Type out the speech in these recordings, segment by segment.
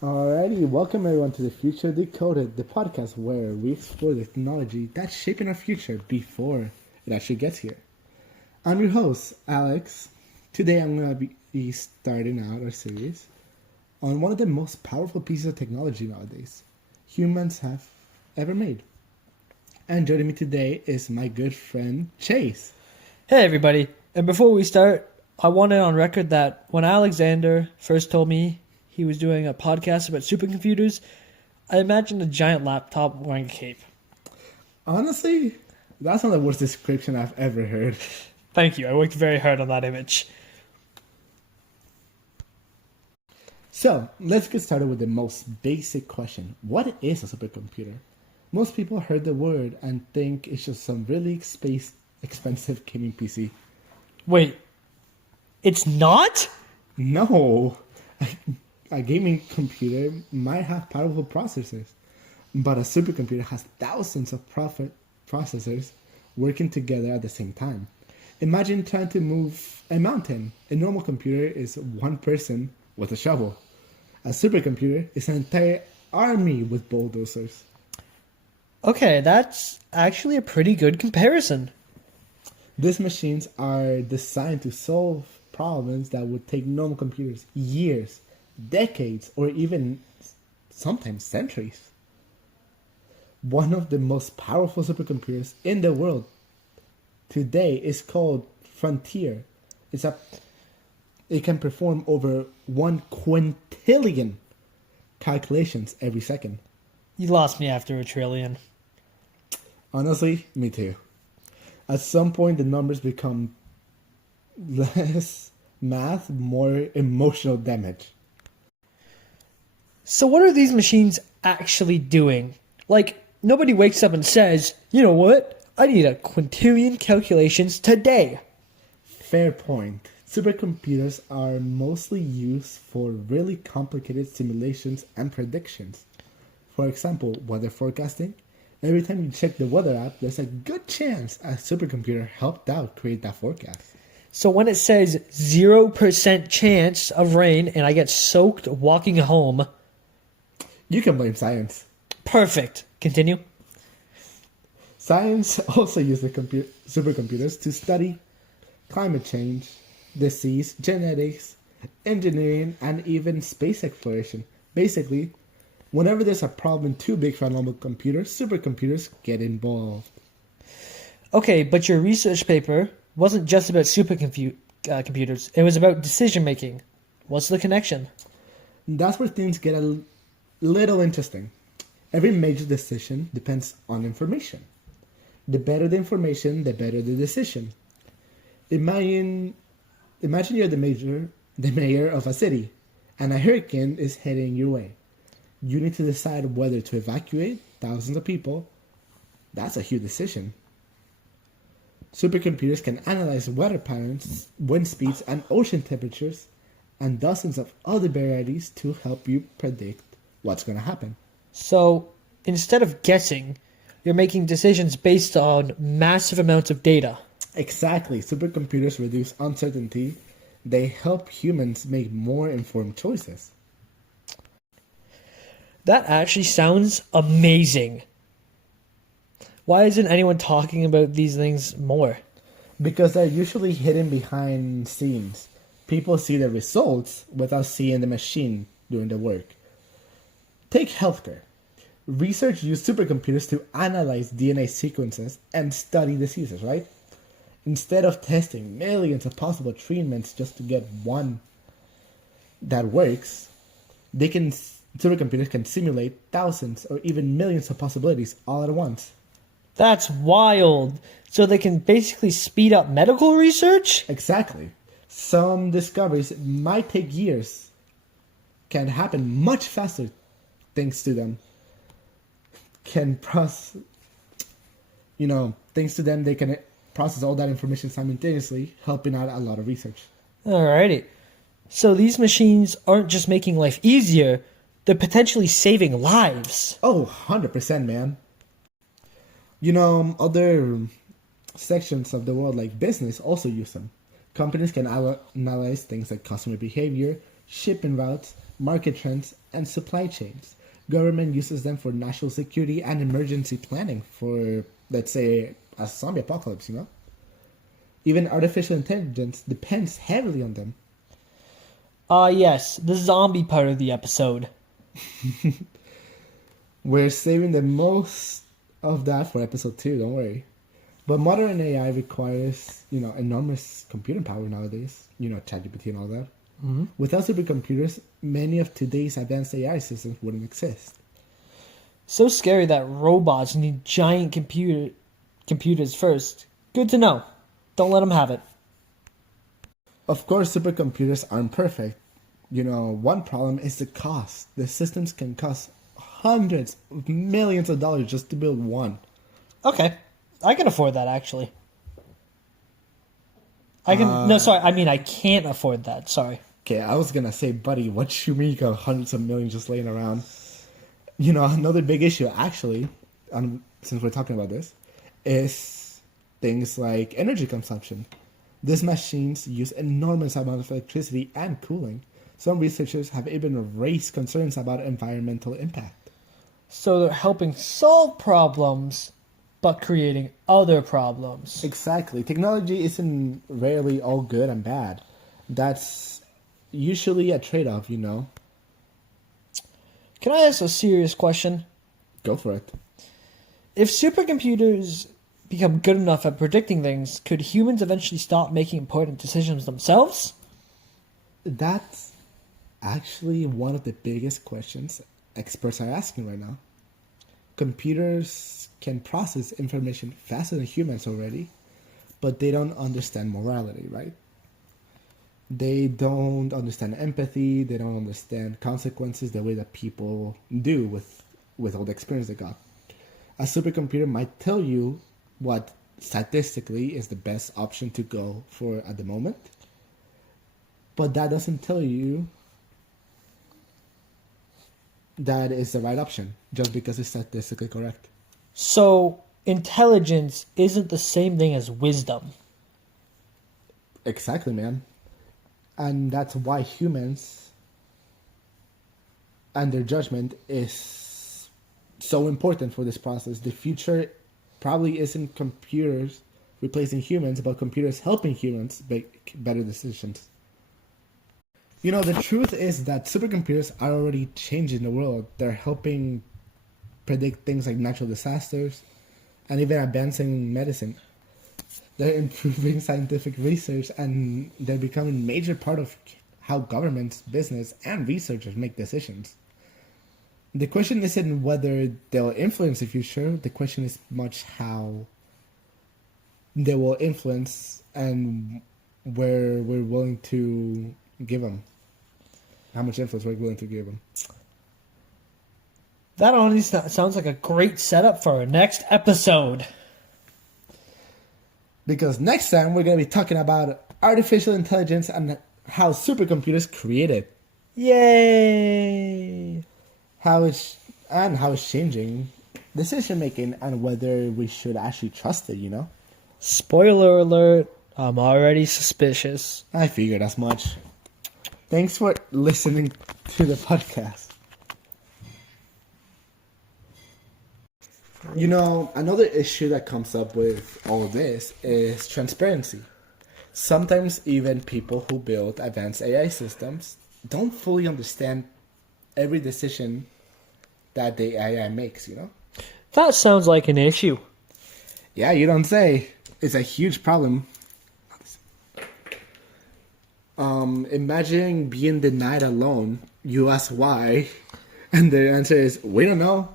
Alrighty, welcome everyone to the Future Decoded, the podcast where we explore the technology that's shaping our future before it actually gets here. I'm your host, Alex. Today I'm going to be starting out our series on one of the most powerful pieces of technology nowadays humans have ever made. And joining me today is my good friend, Chase. Hey everybody, and before we start, I want it on record that when Alexander first told me he was doing a podcast about supercomputers, I imagined a giant laptop wearing a cape. Honestly, that's not the worst description I've ever heard. Thank you, I worked very hard on that image. So, let's get started with the most basic question. What is a supercomputer? Most people heard the word and think it's just some really expensive gaming PC. Wait, it's not? No! A gaming computer might have powerful processors, but a supercomputer has thousands of processors working together at the same time. Imagine trying to move a mountain. A normal computer is one person with a shovel. A supercomputer is an entire army with bulldozers. Okay, that's actually a pretty good comparison. These machines are designed to solve problems that would take normal computers years, decades, or even sometimes centuries. One of the most powerful supercomputers in the world today is called Frontier. It can perform over 1 quintillion calculations every second. You lost me after a trillion. Honestly, me too. At some point, the numbers become less math, more emotional damage. So what are these machines actually doing? Like, nobody wakes up and says, you know what? I need a quintillion calculations today. Fair point. Supercomputers are mostly used for really complicated simulations and predictions. For example, weather forecasting. Every time you check the weather app, there's a good chance a supercomputer helped out create that forecast. So when it says 0% chance of rain and I get soaked walking home, You can blame science. perfect. Continue. Science also uses supercomputers to study climate change, disease, genetics, engineering, and even space exploration. Basically, whenever there's a problem too big for a normal computer, supercomputers get involved. Okay, but your research paper wasn't just about computers. It was about decision making. What's the connection? That's where things get a little interesting. Every major decision depends on information. The better the information, the better the decision. Imagine you're the mayor of a city, and a hurricane is heading your way. You need to decide whether to evacuate thousands of people. That's a huge decision. Supercomputers can analyze weather patterns, wind speeds, and ocean temperatures, and dozens of other varieties to help you predict what's going to happen. So instead of guessing, you're making decisions based on massive amounts of data. Exactly. Supercomputers reduce uncertainty. They help humans make more informed choices. That actually sounds amazing. Why isn't anyone talking about these things more? Because they're usually hidden behind scenes. People see the results without seeing the machine doing the work. Take healthcare. Research used supercomputers to analyze DNA sequences and study diseases, right? Instead of testing millions of possible treatments just to get one that works, supercomputers can simulate thousands or even millions of possibilities all at once. That's wild. So they can basically speed up medical research? Exactly. Some discoveries might take years, can happen much faster thanks to them. Thanks to them, they can process all that information simultaneously, helping out a lot of research. Alrighty. So these machines aren't just making life easier, they're potentially saving lives. Oh, 100%, man. Other sections of the world like business also use them. Companies can analyze things like customer behavior, shipping routes, market trends, and supply chains. Government uses them for national security and emergency planning for, let's say, a zombie apocalypse, you know? Even artificial intelligence depends heavily on them. Yes, the zombie part of the episode. We're saving the most of that for episode 2, don't worry. But modern AI requires, enormous computing power nowadays. ChatGPT and all that. Mm-hmm. Without supercomputers, many of today's advanced AI systems wouldn't exist. So scary that robots need giant computers first. Good to know. Don't let them have it. Of course, supercomputers aren't perfect. One problem is the cost. The systems can cost hundreds of millions of dollars just to build one. Okay. I can afford that, actually. I can't afford that. Sorry. Okay, I was gonna say, buddy, what you mean you got hundreds of millions just laying around? Another big issue, actually, since we're talking about this, is things like energy consumption. These machines use enormous amounts of electricity and cooling. Some researchers have even raised concerns about environmental impact. So they're helping solve problems, but creating other problems. Exactly. Technology isn't rarely all good and bad. That's usually a trade-off, Can I ask a serious question? Go for it. If supercomputers become good enough at predicting things, could humans eventually stop making important decisions themselves? That's actually one of the biggest questions experts are asking right now. Computers can process information faster than humans already, but they don't understand morality, right? They don't understand empathy, they don't understand consequences the way that people do with all the experience they got. A supercomputer might tell you what statistically is the best option to go for at the moment, but that doesn't tell you that is the right option just because it's statistically correct. So, intelligence isn't the same thing as wisdom. Exactly, man. And that's why humans and their judgment is so important for this process. The future probably isn't computers replacing humans, but computers helping humans make better decisions. The truth is that supercomputers are already changing the world. They're helping predict things like natural disasters and even advancing medicine. They're improving scientific research and they're becoming a major part of how governments, business, and researchers make decisions. The question isn't whether they'll influence the future, the question is much how they will influence and where we're willing to give them. How much influence we're willing to give them. That honestly sounds like a great setup for our next episode. Because next time we're going to be talking about artificial intelligence and how supercomputers create it. Yay! How it's changing decision making and whether we should actually trust it, Spoiler alert, I'm already suspicious. I figured as much. Thanks for listening to the podcast. Another issue that comes up with all of this is transparency. Sometimes even people who build advanced AI systems don't fully understand every decision that the AI makes, That sounds like an issue. Yeah, you don't say. It's a huge problem. Imagine being denied a loan. You ask why, and the answer is, we don't know.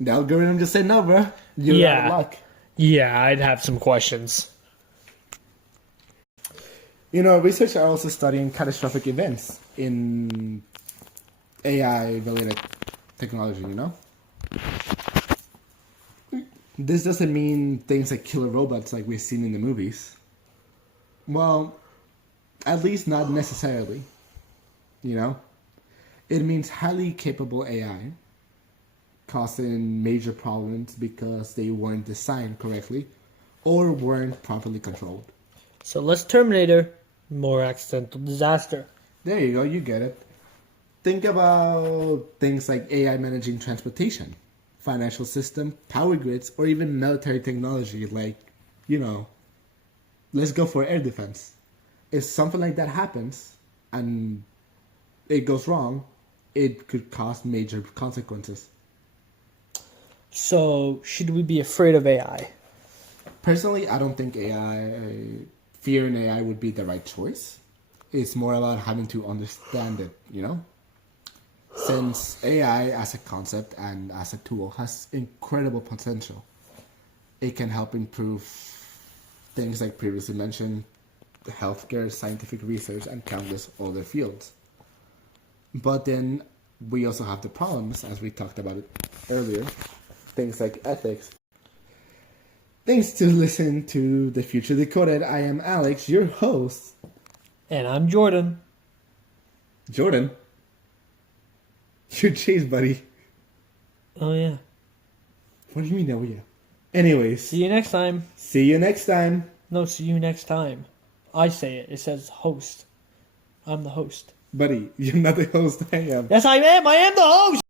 The algorithm just said no, bro. You're out of luck. Yeah, I'd have some questions. Researchers are also studying catastrophic events in AI-related technology, This doesn't mean things like killer robots like we've seen in the movies. Well, at least not necessarily. It means highly capable AI causing major problems because they weren't designed correctly or weren't properly controlled. So less Terminator, more accidental disaster. There you go, you get it. think about things like AI managing transportation, financial system, power grids, or even military technology. Like, let's go for air defense. If something like that happens and it goes wrong, it could cause major consequences. So, should we be afraid of AI? Personally, I don't think fear in AI would be the right choice. It's more about having to understand it, Since AI as a concept and as a tool has incredible potential, it can help improve things like previously mentioned, healthcare, scientific research, and countless other fields. But then we also have the problems, as we talked about it earlier, things like ethics. Thanks to listen to The Future Decoded. I am Alex, your host. And I'm Jordan. Jordan? You're Chase, buddy. Oh, yeah. What do you mean, oh, yeah? Anyways. See you next time. See you next time. No, see you next time. I say it. It says host. I'm the host. Buddy, you're not the host, I am. Yes, I am. I am the host.